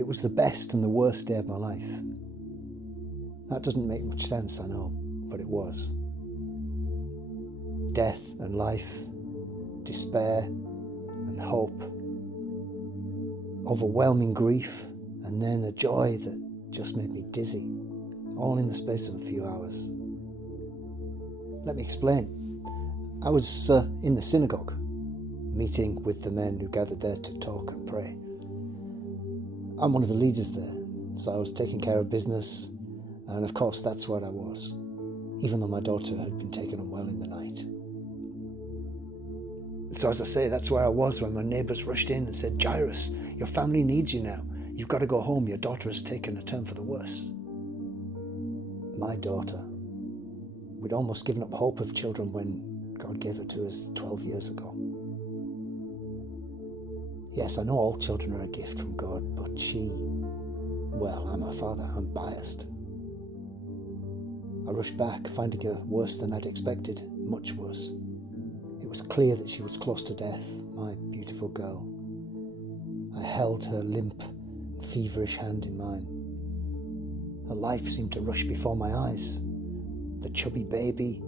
It was the best and the worst day of my life. That doesn't make much sense, I know, but it was. Death and life, despair and hope, overwhelming grief, and then a joy that just made me dizzy, all in the space of a few hours. Let me explain. I was in the synagogue, meeting with the men who gathered there to talk and pray. I'm one of the leaders there, so I was taking care of business, and of course that's where I was, even though my daughter had been taken unwell in the night. So as I say, that's where I was when my neighbours rushed in and said, "Jairus, your family needs you now. You've got to go home. Your daughter has taken a turn for the worse." My daughter. We'd almost given up hope of children when God gave her to us 12 years ago. Yes, I know all children are a gift from God, but well, I'm her father. I'm biased. I rushed back, finding her worse than I'd expected, much worse. It was clear that she was close to death, my beautiful girl. I held her limp, feverish hand in mine. Her life seemed to rush before my eyes. The chubby baby,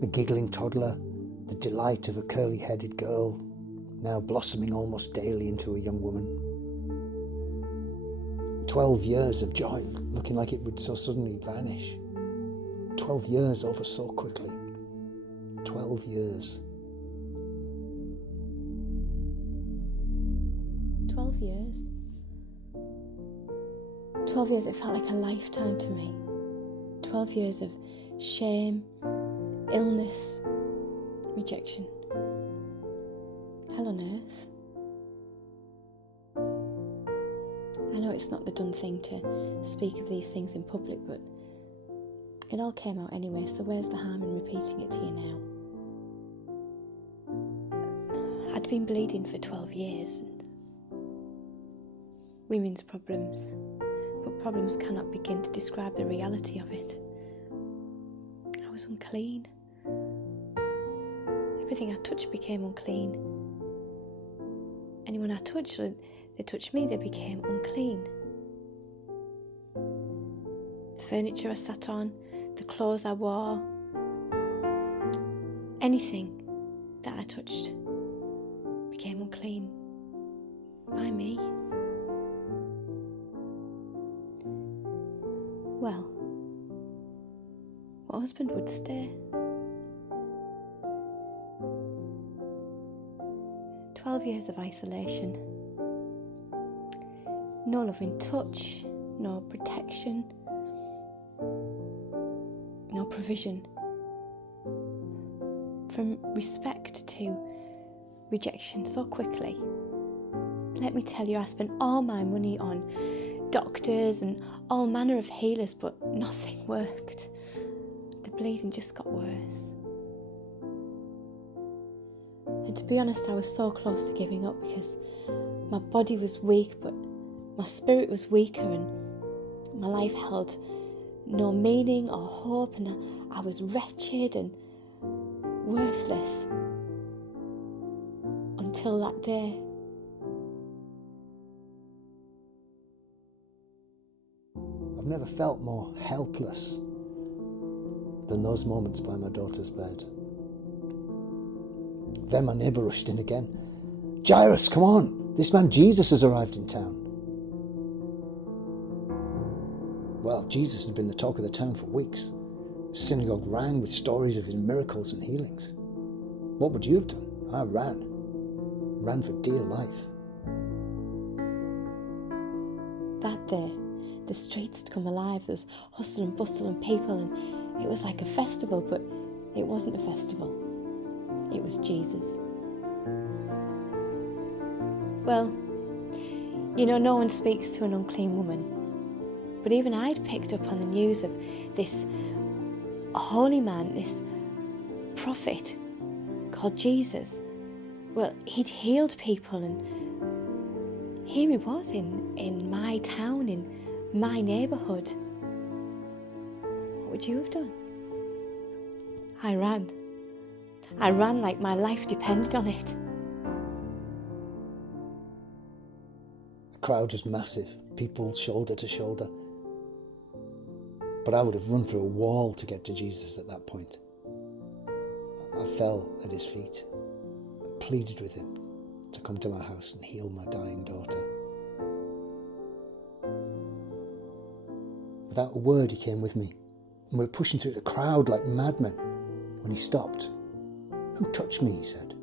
the giggling toddler, the delight of a curly-headed girl, now blossoming almost daily into a young woman. 12 years of joy, looking like it would so suddenly vanish. 12 years over so quickly. 12 years. 12 years. 12 years, it felt like a lifetime to me. 12 years of shame, illness, rejection. Hell on earth. I know it's not the done thing to speak of these things in public, but it all came out anyway, so where's the harm in repeating it to you now? I'd been bleeding for 12 years, and women's problems, but problems cannot begin to describe the reality of it. I was unclean. Everything I touched became unclean. Anyone I touched, or they touched me, they became unclean. The furniture I sat on, the clothes I wore, anything that I touched became unclean by me. Well, what husband would stay? 12 years of isolation. No loving touch, no protection, no provision. From respect to rejection so quickly. Let me tell you, I spent all my money on doctors and all manner of healers, but nothing worked. The bleeding just got worse. And to be honest, I was so close to giving up because my body was weak, but my spirit was weaker, and my life held no meaning or hope, and I was wretched and worthless until that day. I've never felt more helpless than those moments by my daughter's bed. Then my neighbour rushed in again. "Jairus, come on! This man Jesus has arrived in town." Well, Jesus had been the talk of the town for weeks. The synagogue rang with stories of his miracles and healings. What would you have done? I ran for dear life. That day, the streets had come alive. There was hustle and bustle and people, and it was like a festival, but it wasn't a festival. It was Jesus. Well, you know, no one speaks to an unclean woman, but even I'd picked up on the news of this holy man, this prophet called Jesus. Well, he'd healed people, and here he was in my town, in my neighbourhood. What would you have done? I ran. I ran like my life depended on it. The crowd was massive, people shoulder to shoulder. But I would have run through a wall to get to Jesus at that point. I fell at his feet and pleaded with him to come to my house and heal my dying daughter. Without a word, he came with me, and we were pushing through the crowd like madmen when he stopped. "Who touched me?" he said.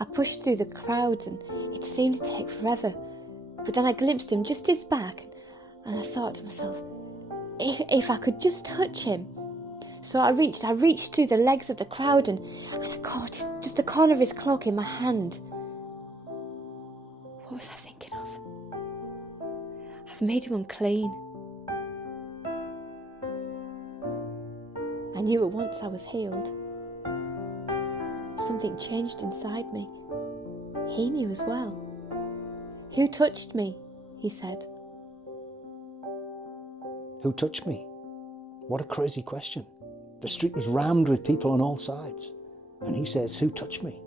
I pushed through the crowds and it seemed to take forever, but then I glimpsed him just his back and I thought to myself, if I could just touch him. So I reached through the legs of the crowd and I caught just the corner of his cloak in my hand. What was I thinking of? I've made him unclean. I knew at once I was healed. Something changed inside me. He knew as well. "Who touched me?" he said. Who touched me? What a crazy question. The street was rammed with people on all sides. And he says, "Who touched me?"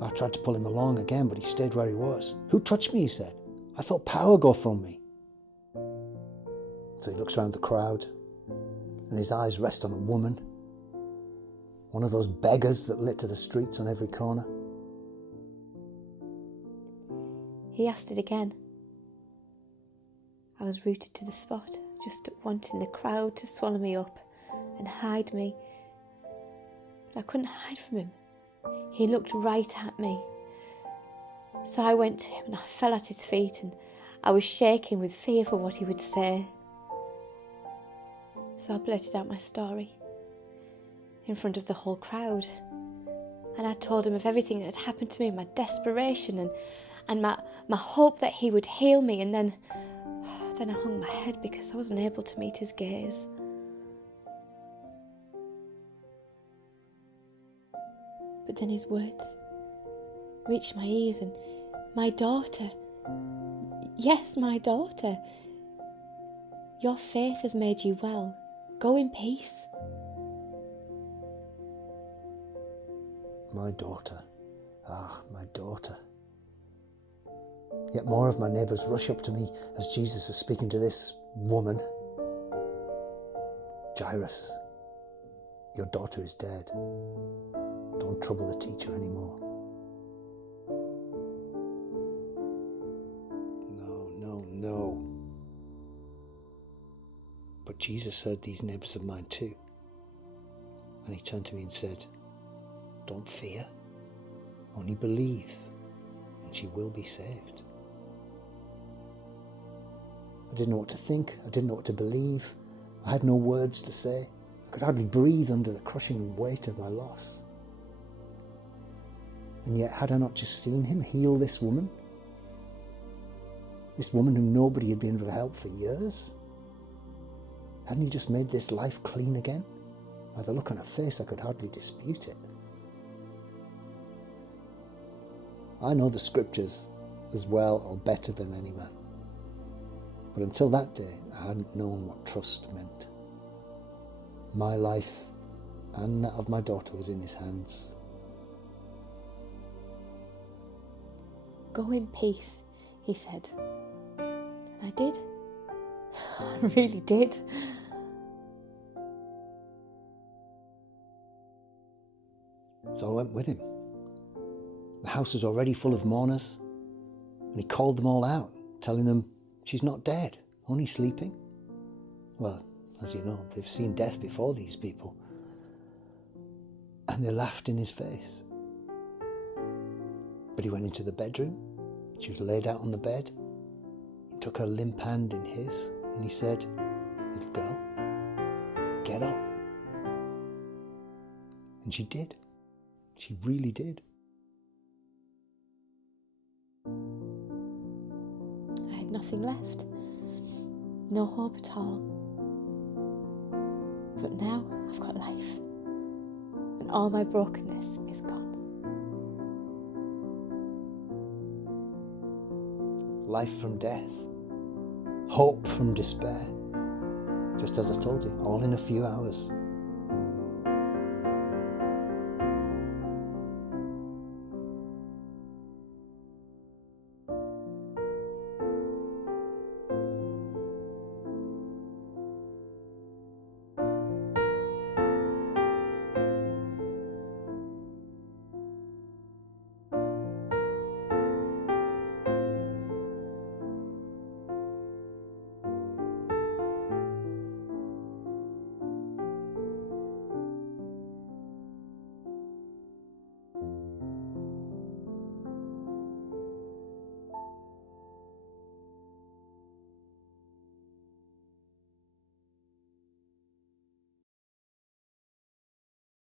I tried to pull him along again, but he stayed where he was. "Who touched me?" he said. "I felt power go from me." So he looks around the crowd and his eyes rest on a woman, one of those beggars that litter the streets on every corner. He asked it again. I was rooted to the spot, just wanting the crowd to swallow me up and hide me. But I couldn't hide from him. He looked right at me. So I went to him and I fell at his feet and I was shaking with fear for what he would say. So I blurted out my story in front of the whole crowd. And I told him of everything that had happened to me, my desperation and my hope that he would heal me. And then I hung my head because I wasn't able to meet his gaze. But then his words reached my ears and "My daughter, yes, my daughter, your faith has made you well. Go in peace." My daughter. My daughter. Yet more of my neighbours rush up to me as Jesus was speaking to this woman. "Jairus, your daughter is dead. Don't trouble the teacher anymore." No. But Jesus heard these neighbours of mine too. And he turned to me and said, "Don't fear, only believe, and she will be saved." I didn't know what to think. I didn't know what to believe. I had no words to say. I could hardly breathe under the crushing weight of my loss. And yet, had I not just seen him heal this woman? This woman whom nobody had been able to help for years? Hadn't he just made this life clean again? By the look on her face, I could hardly dispute it. I know the scriptures as well or better than any man. But until that day, I hadn't known what trust meant. My life and that of my daughter was in his hands. "Go in peace," he said. And I did. I really did. So I went with him. The house was already full of mourners, and he called them all out, telling them, "She's not dead, only sleeping." Well, as you know, they've seen death before, these people. And they laughed in his face. But he went into the bedroom. She was laid out on the bed. He took her limp hand in his, and he said, "Little girl, get up." And she did. She really did. I had nothing left. No hope at all. But now I've got life. And all my brokenness is gone. Life from death. Hope from despair. Just as I told you, all in a few hours.